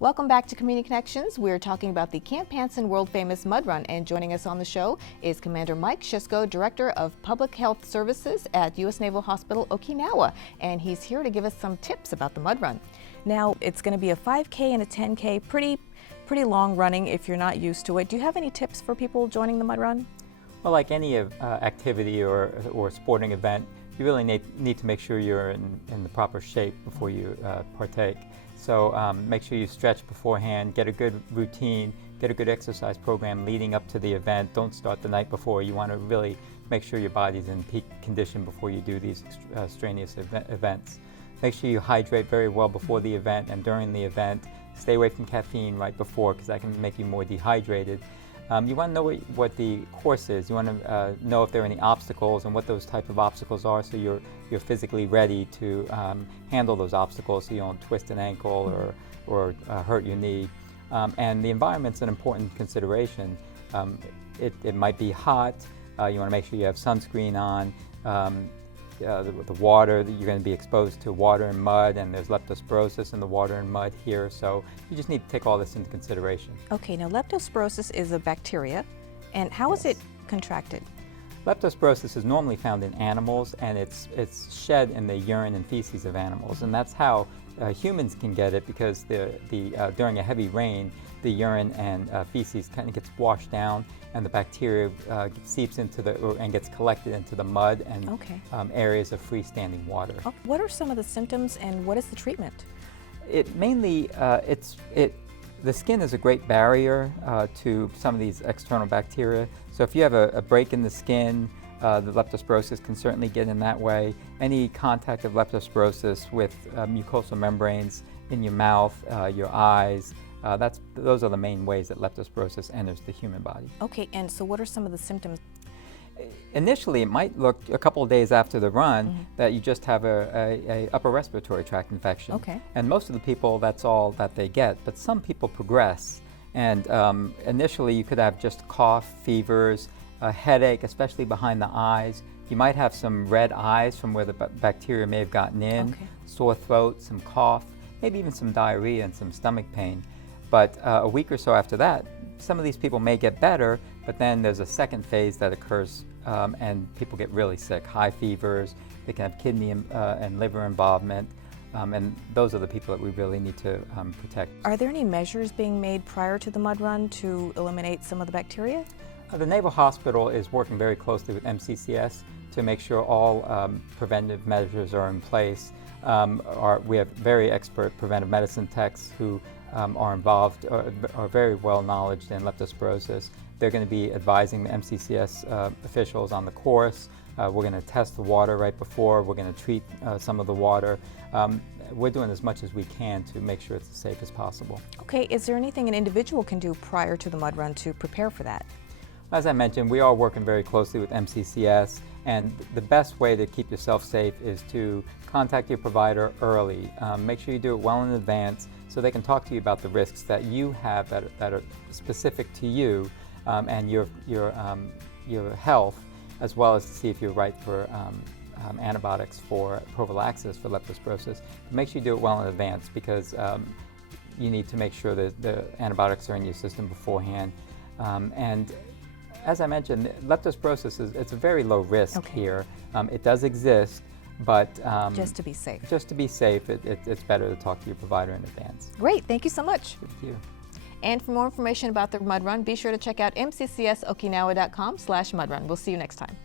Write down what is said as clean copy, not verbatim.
Welcome back to Community Connections. We're talking about the Camp Hansen World Famous Mud Run, and joining us on the show is Commander Mike Shusko, Director of Public Health Services at U.S. Naval Hospital Okinawa, and he's here to give us some tips about the mud run. Now, it's going to be a 5K and a 10K, pretty long running if you're not used to it. Do you have any tips for people joining the mud run? Well, like any activity or sporting event, you really need to make sure you're in the proper shape before you partake. So make sure you stretch beforehand, get a good routine, get a good exercise program leading up to the event. Don't start the night before. You want to really make sure your body's in peak condition before you do these strenuous events. Make sure you hydrate very well before the event and during the event. Stay away from caffeine right before, because that can make you more dehydrated. You want to know what the course is. You want to know if there are any obstacles and what those type of obstacles are, so you're physically ready to handle those obstacles so you don't twist an ankle or hurt your knee. And the environment's an important consideration. It might be hot. You want to make sure you have sunscreen on. The water, that you're going to be exposed to water and mud, and there's leptospirosis in the water and mud here, so you just need to take all this into consideration. Okay, now leptospirosis is a bacteria, and how is it contracted? Leptospirosis is normally found in animals, and it's shed in the urine and feces of animals, and that's how humans can get it, because during a heavy rain, the urine and feces kind of gets washed down, and the bacteria seeps into and gets collected into the mud and areas of freestanding water. Oh, what are some of the symptoms, and what is the treatment? It mainly, the skin is a great barrier to some of these external bacteria. So if you have a break in the skin, the leptospirosis can certainly get in that way. Any contact of leptospirosis with mucosal membranes in your mouth, your eyes, those are the main ways that leptospirosis enters the human body. Okay, and so what are some of the symptoms? Initially, it might look a couple of days after the run that you just have a upper respiratory tract infection. Okay. And most of the people, that's all that they get. But some people progress. And initially, you could have just cough, fevers, a headache, especially behind the eyes. You might have some red eyes from where the bacteria may have gotten in, sore throat, some cough, maybe even some diarrhea and some stomach pain. But a week or so after that, some of these people may get better, but then there's a second phase that occurs and people get really sick, high fevers, they can have kidney and liver involvement, and those are the people that we really need to protect. Are there any measures being made prior to the mud run to eliminate some of the bacteria? The Naval Hospital is working very closely with MCCS to make sure all preventive measures are in place. We have very expert preventive medicine techs who are involved, are very well knowledge in leptospirosis. They're going to be advising the MCCS officials on the course. We're going to test the water right before. We're going to treat some of the water. We're doing as much as we can to make sure it's as safe as possible. Okay, is there anything an individual can do prior to the mud run to prepare for that? As I mentioned, we are working very closely with MCCS, and the best way to keep yourself safe is to contact your provider early. Make sure you do it well in advance so they can talk to you about the risks that you have that are specific to you and your health, as well as to see if you're right for antibiotics for prophylaxis for leptospirosis. But make sure you do it well in advance, because you need to make sure that the antibiotics are in your system beforehand. And as I mentioned, leptospirosis it's a very low risk here. It does exist, but just to be safe. Just to be safe, it's better to talk to your provider in advance. Great, thank you so much. Thank you. And for more information about the mud run, be sure to check out mccsokinawa.com/mudrun. We'll see you next time.